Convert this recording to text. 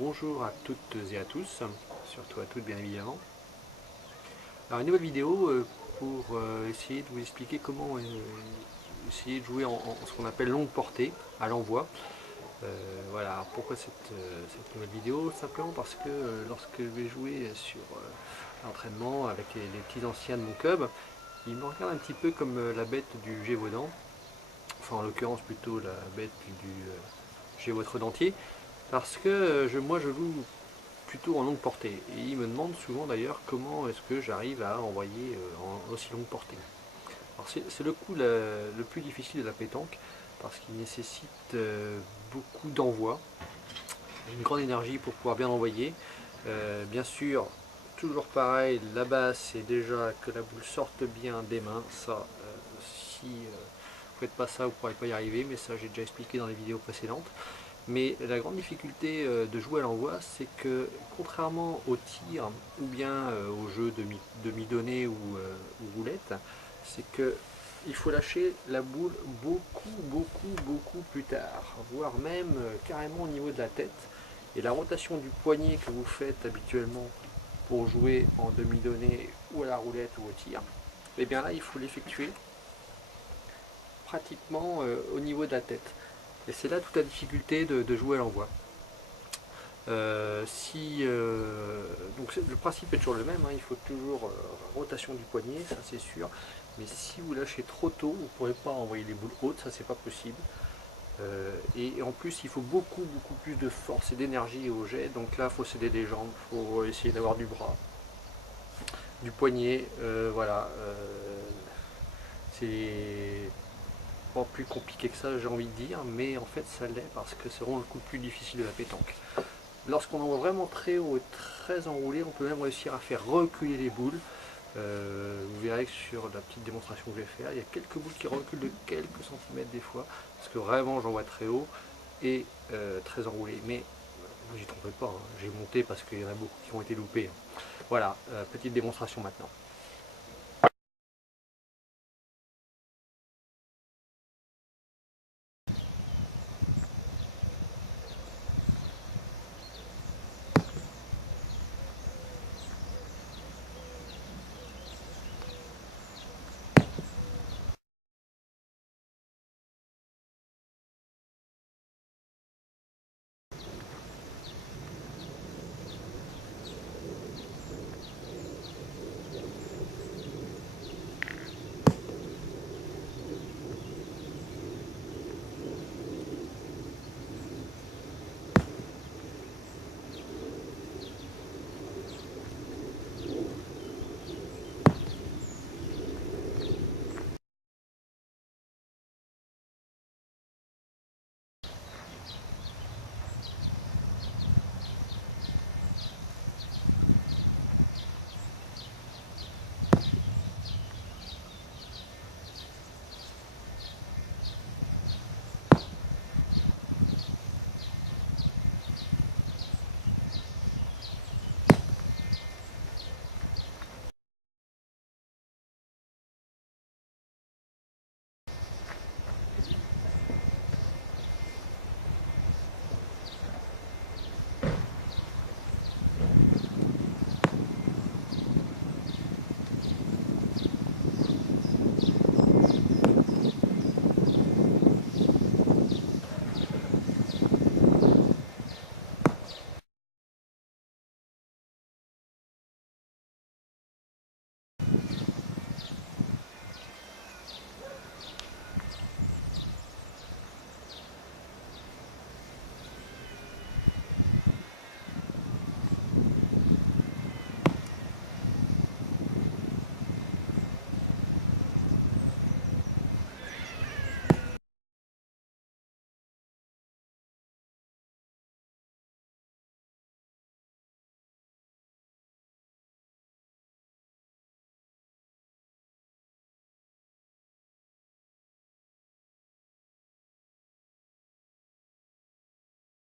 Bonjour à toutes et à tous, surtout à toutes bien évidemment. Alors une nouvelle vidéo pour essayer de vous expliquer comment essayer de jouer en ce qu'on appelle longue portée à l'envoi. Voilà, alors pourquoi cette nouvelle vidéo? Simplement parce que lorsque je vais jouer sur l'entraînement avec les petits anciens de mon club, ils me regardent un petit peu comme la bête du Gévaudan, enfin en l'occurrence plutôt la bête du Gévautre dentier, parce que moi je joue plutôt en longue portée. Et ils me demandent souvent d'ailleurs comment est-ce que j'arrive à envoyer en aussi longue portée. Alors c'est le coup le plus difficile de la pétanque parce qu'il nécessite beaucoup d'envoi, une grande énergie pour pouvoir bien envoyer. Bien sûr, toujours pareil, la base c'est déjà que la boule sorte bien des mains. Ça, si vous faites pas ça, vous ne pourrez pas y arriver, mais ça j'ai déjà expliqué dans les vidéos précédentes. Mais la grande difficulté de jouer à l'envoi, c'est que contrairement au tir ou bien au jeu de demi-données ou roulette, c'est que il faut lâcher la boule beaucoup plus tard, voire même carrément au niveau de la tête. Et la rotation du poignet que vous faites habituellement pour jouer en demi-donnée ou à la roulette ou au tir, et bien là il faut l'effectuer pratiquement au niveau de la tête. Et c'est là toute la difficulté de jouer à l'envoi. Donc le principe est toujours le même, hein, il faut toujours rotation du poignet, ça c'est sûr. Mais si vous lâchez trop tôt, vous ne pourrez pas envoyer les boules hautes, ça c'est pas possible. Et en plus, il faut beaucoup plus de force et d'énergie au jet. Donc là, il faut s'aider des jambes, il faut essayer d'avoir du bras, du poignet. Voilà, c'est pas plus compliqué que ça, j'ai envie de dire, mais en fait, ça l'est parce que c'est vraiment le coup le plus difficile de la pétanque. Lorsqu'on envoie vraiment très haut et très enroulé, on peut même réussir à faire reculer les boules. Vous verrez que sur la petite démonstration que je vais faire, il y a quelques boules qui reculent de quelques centimètres des fois, parce que vraiment j'envoie très haut et très enroulé. Mais vous n'y trompez pas, hein, j'ai monté parce qu'il y en a beaucoup qui ont été loupés. Voilà, petite démonstration maintenant.